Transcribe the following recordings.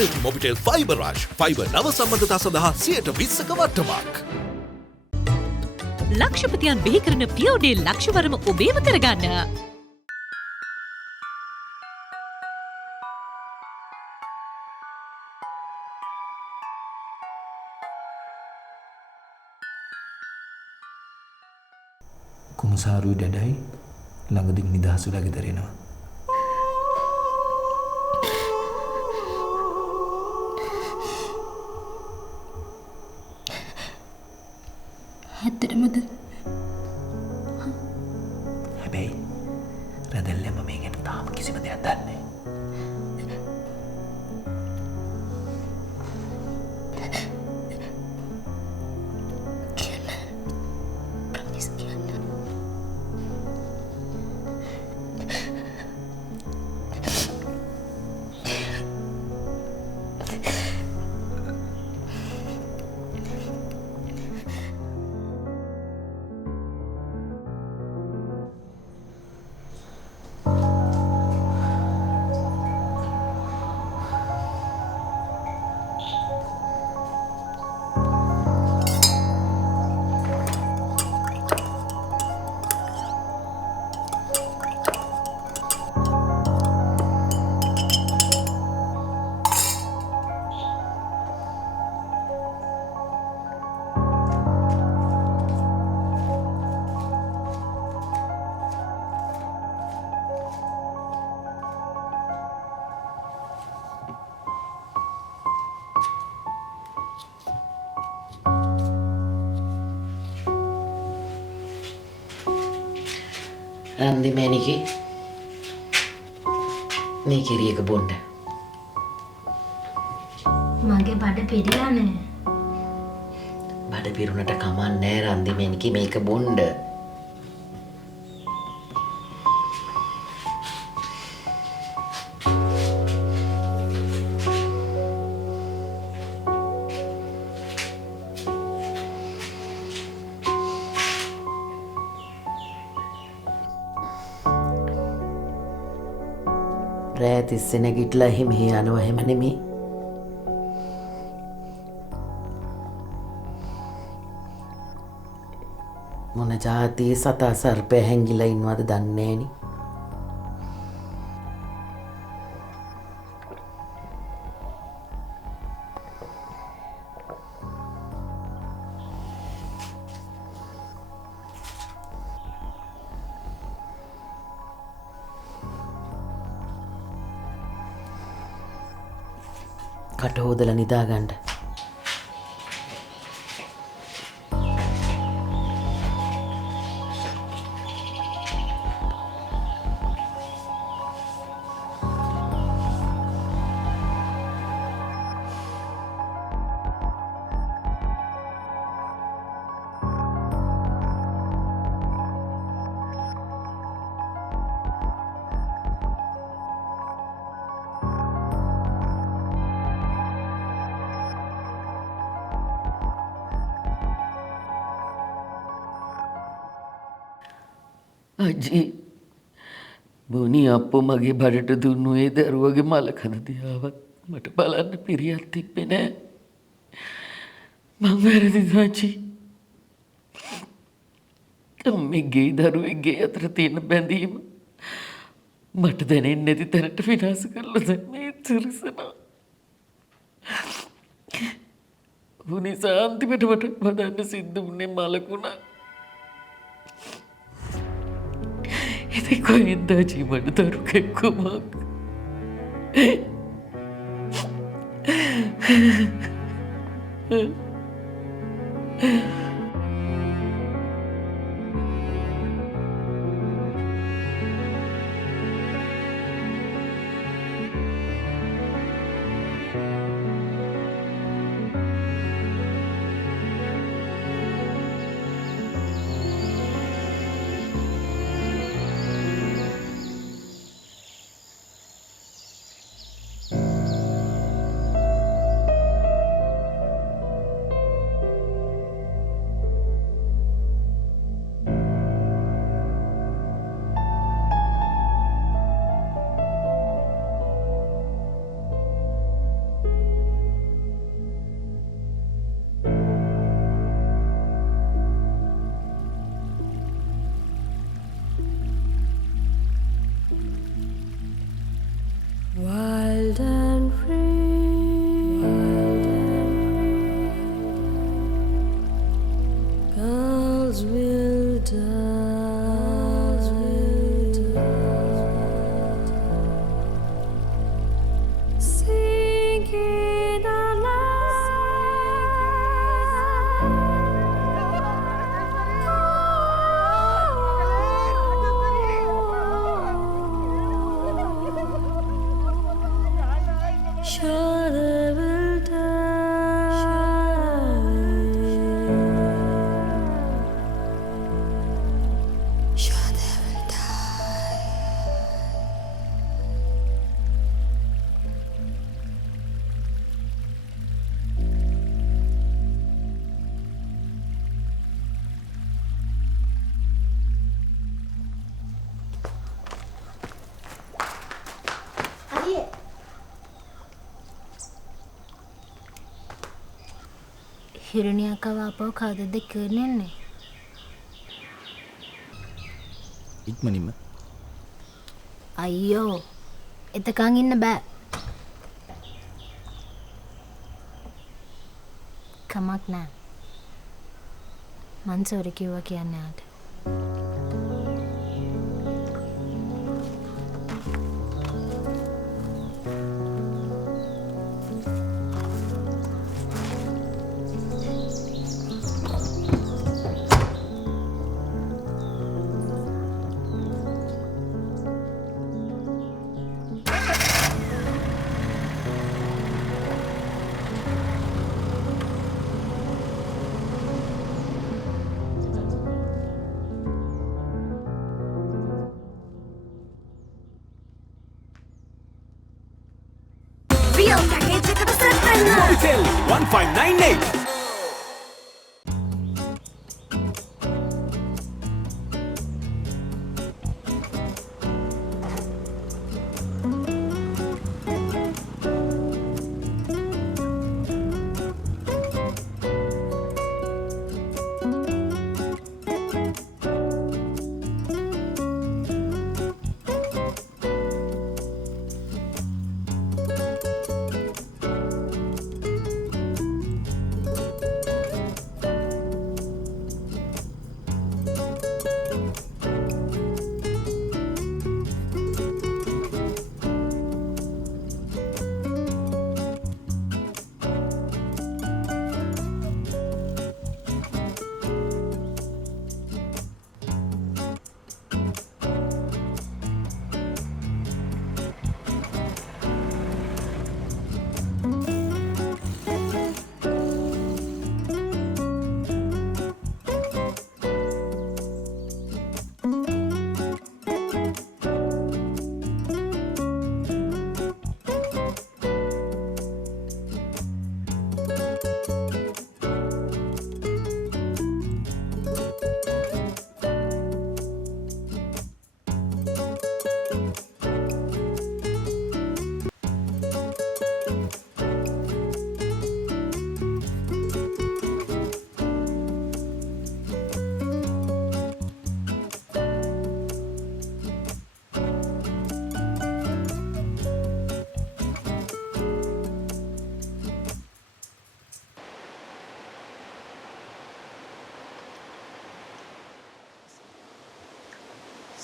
SLT Mobitel Fiber Rush. Fiber නව සම්බන්ධතා සඳහා 120ක වට්ටමක්. ලක්ෂපතියන් බිහි කරන පියෝඩේ ලක්ෂවරම ඔබේම කරගන්න. කුමසාරුයි ඩැඩයි ළඟදින් නිදහස් වෙලා ගෙදර එනවා. ඇත්තටමද? හැබැයි රැදැල්ලම මේ ගැන තාම කිසිම දෙයක් දන්නේ නැහැ. Randy Meniki මේ කිරියක බොන්න. මගේ බඩ පිරිලානේ. බඩ පිරුණට කමන්නේ රන්දි මෙනිකි මේක බොන්න. රෑ තිස්සේ නැගිටලා මෙහෙ යනවා එහෙම නෙමෙයි. මොන જાතියේ සතා සර්පය හැංගිලා ඉන්නවද දන්නේ නෑනේ. කට හොදලා නිදා ගන්න. අජී බොනි අප්පෝ මගේ බඩට දුන්නු ඒ දරුවගේ මලකඳ දිහාවත් මට බලන්න පිරියක් තිබ්බේ නෑ. මං වැරදිද අජී? අම්මගේ දරුවෙක්ගේ අතර තියෙන බැඳීම මට දැනෙන්නේ නැති තැනට විනාශ කරලා දැන් මේ තිරසනා. උනිසා අන්තිමට මට වදන්න සිද්ධ වුණේ මලකුණා. ඉතින් කොහෙන්ද අජී මට දරු කෙක්කුමක්? හිරණියක් ආපහු කවදද කරන්නේ? ඉක්මනින්ම. අයියෝ. එතකන් ඉන්න බෑ. කමක් නෑ. මං සෝරි කිව්වා කියන්නේ ආට. Mobitel 1598.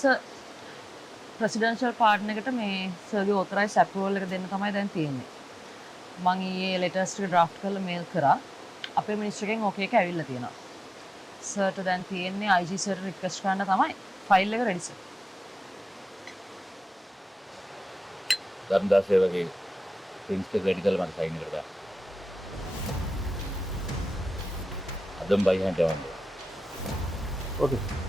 සර් ප්‍රෙසිඩෙන්ෂල් පාර්ට්නර් එකට මේ සර්ගේ ඔතොරයිස් අප්‍රූවල් එක දෙන්න තමයි දැන් තියෙන්නේ. මම ඊයේ ලෙටර්ස් ටික ඩ්‍රාෆ්ට් කරලා මේල් කරා. අපේ මිනිස්ටර් එකෙන් ඕකේ එක ඇවිල්ලා තියෙනවා. සර්ට දැන් තියෙන්නේ IG සර් රික්වෙස්ට් කරන්න තමයි ෆයිල් එක රෙඩි සර්. ධර්මදාසය වගේ ප්‍රින්ස් එක රෙඩි කරලා මම සයින් එකට දාන්න. අදම් බයි හන්ට යවන්න. ඕකේ.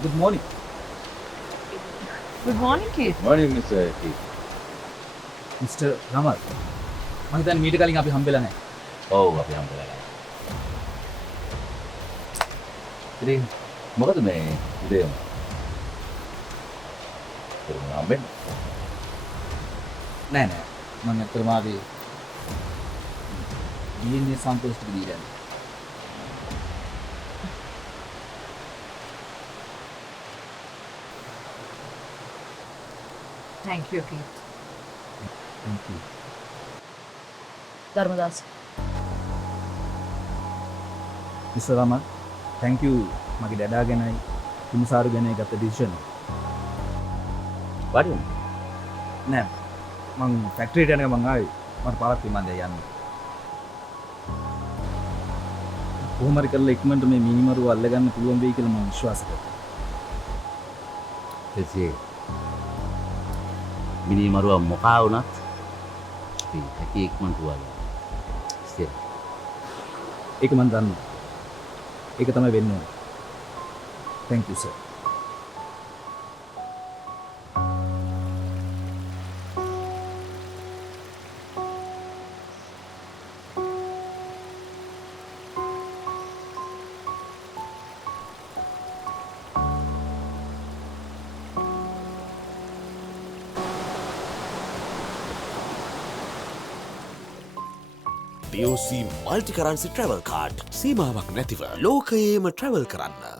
Good morning. Good morning Keith. Morning Mr. Keith. Mr. Ramal. මම හිතන්නේ මීට කලින් අපි හම්බෙලා නැහැ. ඔව් අපි හම්බෙලා නැහැ. ඉතින් මොකද මේ උදේම? කොහොමද හම්බෙන්නේ? නෑ නෑ. මම අත්‍තරම ආවේ DNA samples ටික දීලා යන්න. Thank you Keith. Thank you. Dharmadasa. Mr. Ramal, thank you මගේ ඩැඩා ගැනයි කුමුසාරු ගැනයි ගත්ත decision. වඩින්. නෑ. මං ෆැක්ටරියට යනකම් මං ආවේ මට පාරක් විමන්ද යන්න. කොහොම හරි කරලා ඉක්මනට මේ මිනිමරුව අල්ලගන්න පුළුවන් වෙයි කියලා මම විශ්වාස කරනවා. එසේ මිනි මරුව මොකා වුණත් ඉතින් හැකි ඉක්මනට වල. ඉතින් ඒක මම දන්නවා. ඒක තමයි වෙන්න ඕනේ. Thank you sir. DOC Multi Currency Travel Card සීමාවක් නැතිව ලෝකයේම travel කරන්න.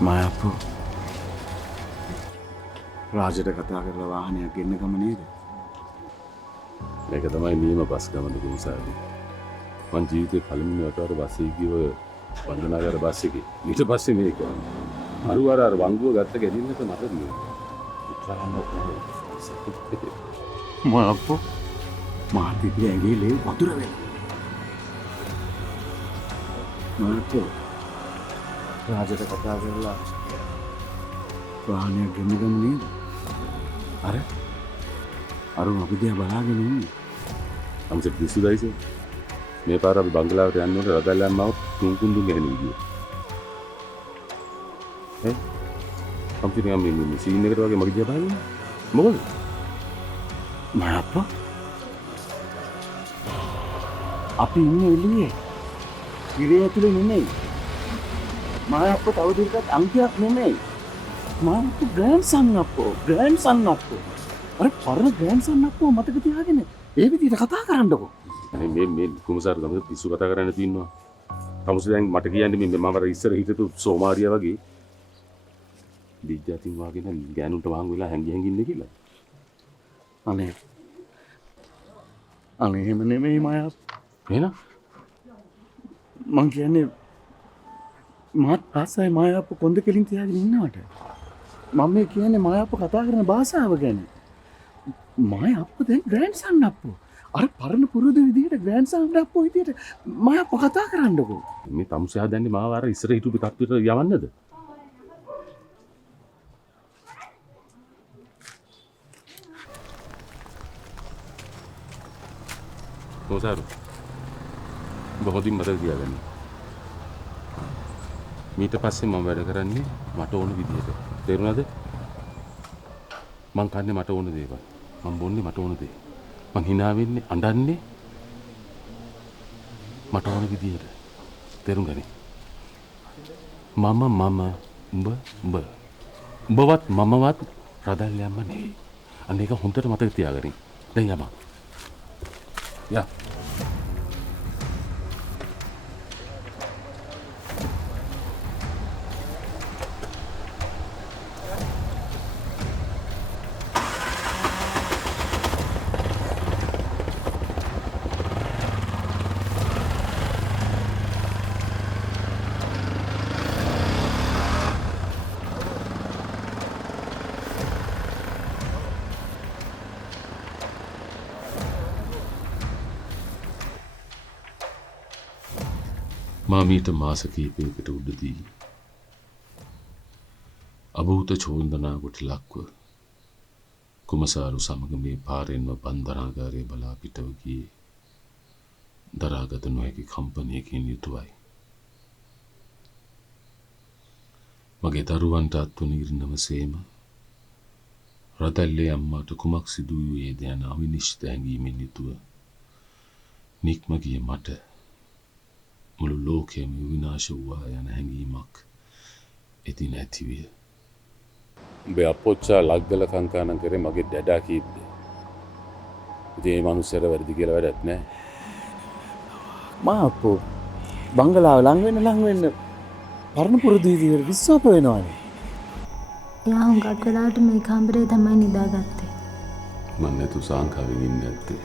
මායප්පු රාජට කතා කරලා වාහනයක් ගෙන්න ගම නේද? මේක තමයි නියම බස් ගමන ගුණසාරි. මං ජීවිතේ පළමුවෙනි වතාවට බස් එකේ ගිය ඔය වන්දනාගාර බස් එකේ. ඊට පස්සේ මේක අර වංගුව ගත්ත ගෙනින්නට මට නේ. මායප්පු මාතිගේ ඇඟිලේ වතුර වෙනවා. මායප්පු රාජට කතා කරලා වාහනයක් ගෙන්න ගම නේද? අර අපි දිහා බලාගෙන ඉන්නේ. අම්සේ පිස්සුදයිස. මේ පාර අපි බංගලාවට යනකොට රදල්ලන් මාව තුන්කුන්දුන් ගෙහෙන විදිය. අම්සේ නිකන් මේ සීන් එකට වගේ මගේ දිහා බලන්නේ. මොකද? මායප්පා අපි ඉන්නේ එළියේ. ඉරේ ඇතුලේ නෙමෙයි. මායප්පා තව දුරටත් අංකයක් නෙමෙයි. මායප්පා ග්‍රෑන්ඩ්සන් අප්පෝ. අර පරණ ග්‍රෑන්ඩ්සන් අප්පෝ මතක තියාගෙන ඒ විදිහට කතා කරන්නකෝ. අනේ මේ කුමසාර ගමේ පිස්සු කතා කරන්න තියෙනවා. තමුසේ දැන් මට කියන්නේ මේ මම අර ඉස්සර හිටපු සෝමාරියා වගේ දිජ්ජාතින් වාගෙන ගෑනුන්ට වහන් වෙලා හැංගි ඉන්නේ කියලා. අනේ එහෙම නෙමෙයි මායප්පා. එහෙනම් මං කියන්නේ මාත් ආසයි මායප්පු කොන්ද කෙලින් තියාගෙන ඉන්නවට. මම මේ කියන්නේ මායප්පු කතා කරන භාෂාව ගැන. මායප්පු දැන් ග්‍රෑන්ඩ්සන් අප්පු. අර පරණ පුරුදු විදිහට ග්‍රෑන්ඩ්සන් අප්පු විදිහට මායප්පු කතා කරන්නකෝ. මේ තමුසේ හදන්නේ මාව අර ඉස්සර හිටපු තත්ත්වයට යවන්නද? කොසාරු බොහෝදින් මතක තියාගන්න. ඊට පස්සේ මම වැඩ කරන්නේ මට ඕන විදිහට. තේරුණාද? මං කන්නේ මට ඕන දේවල්. මං බොන්නේ මට ඕන දේ. මං hina වෙන්නේ අඬන්නේ මට ඕන විදිහට. තේරුම් ගනි. මම උඹ. උඹවත් මමවත් රදල්යම්ම නෙවෙයි. අන්න ඒක හොඳට මතක තියාගන්න. දැන් යමක්. යා මාමීට මාස කීපයකට උඩදී අභූත චෝදනාවට ලක්ව කුමසාරු සමග මේ පාරෙන්ම බන්ධනාගාරයේ බලා පිටව ගියේ දරාගත නොහැකි කම්පනයකින් යුතුවයි. මගේ දරුවන්ට අත්වන ඉරණම සේම රදල්ලේ අම්මාට කුමක් සිදු වූයේද යන අවිනිශ්චිත හැඟීමෙන් යුතුව නික්ම ගිය මට මුළු ලෝකයම විනාශ වූවා යන හැඟීමක් එදින ඇතිවිය. උඹේ අපොච්චා ලග්ගල කංකානම් කරේ මගේ ඩැඩා කීප්ද. ඉතින් මේ මනුස්සයර වැරදි කියලා වැඩක් නැහැ. මාප්පෝ බංගලාව ළඟ වෙන්න පරණ පුරුදු විදිහට විශ්වාස වෙනවානේ. එයා හුඟක් වෙලාවට මේ කාමරේ තමයි නිදාගත්තේ. මන් නැතු සාංකාවෙන් ඉන්න ඇත්තේ.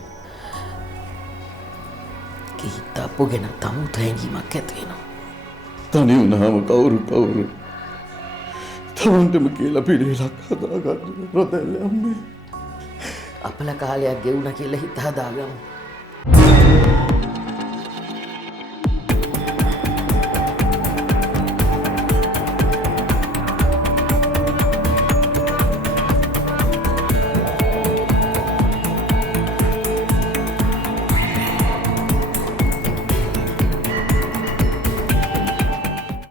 කිහිත අප්පු ගැන තමුත හැඟීමක් ඇති වෙනවා. තනි වුණාම කවුරු තමන්ටම කියලා පිළිවෙලක් හදාගන්න රොතැල්ල අම්මේ. අපල කාලයක් ගෙවුණ කියලා හිත හදාගමු.